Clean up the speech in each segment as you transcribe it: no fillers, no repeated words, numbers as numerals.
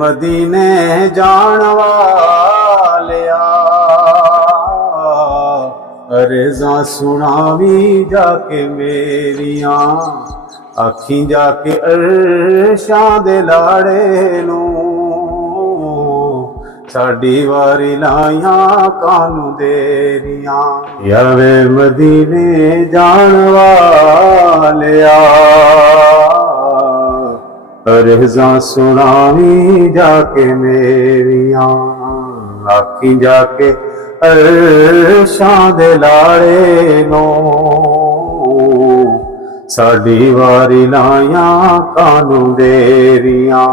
मदीने जान वालिया अर्ज़ां सुनावी जाके मेरियां अखीं जाके अर्शां दे लाड़े नूं साडी वारी लाइयां कानू देरियां यावे मदीने जान वालिया अर्ज़ां सुनावी जाके मेरियां आखी जाके अर्शां दे लाड़े नो साडी वारी लाइयां कानू देरियां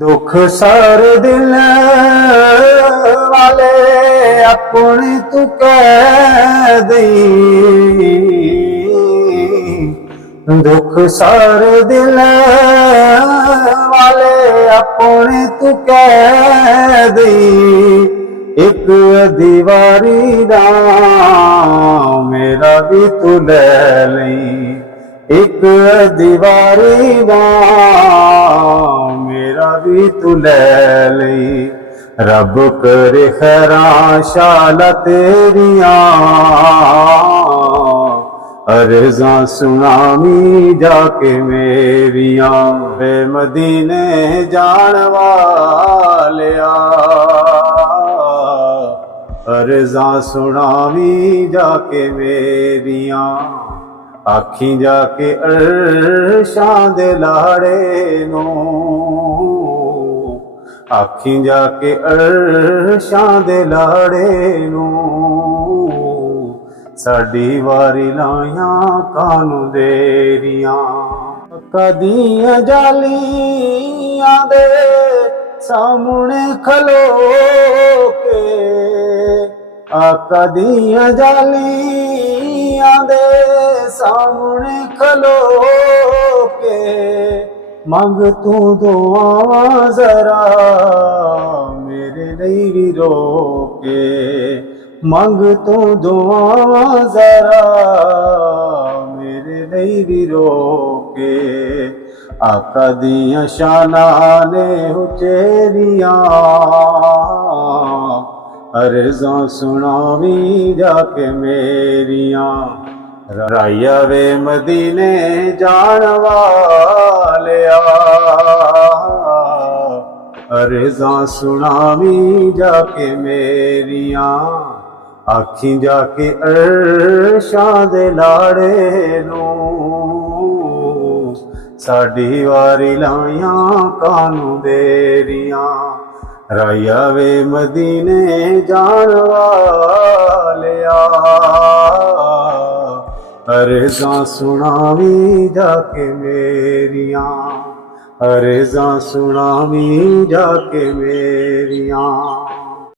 दुख सर दिल वाले अपने तू कह दई दुख सर दिल वाले अपने तू कह दई एक दीवारी दा मेरा भी तू ले लई एक दीवारी दा मेरा भी तू ले लई रब करे खैरां शाला तेरियां अर्ज़ां सुनावी जाके मेरियां वे मदीने जान वालिया अर्ज़ां सुनावी जाके मेरियां आखी जाके अर्शां दे लाड़े नो आखी जाके अर्शां दे लाड़े नो साडी वारी लाइयां कानू देरियां कदियां जालियां दे सामने खलो के कदियां जालियां दे सामने खलो के मंग तू दुआ जरा मेरे लिए भी रो के मंग तू दुआ जरा मेरे लिए भी रो के आका दियां शानां ने उचेरियां अर्ज़ां सुनावी जाके मेरियां राया वे मदीने जान वालिया अर्ज़ां सुनावी जाके मेरियां आखी जाके अर्शां दे लाड़े नूं साडी वारी लाइयां कानू देरियां राया वे मदीने जान वालिया अर्ज़ां सुनावी जाके मेरियां अर्ज़ां सुनावी जाके मेरियां।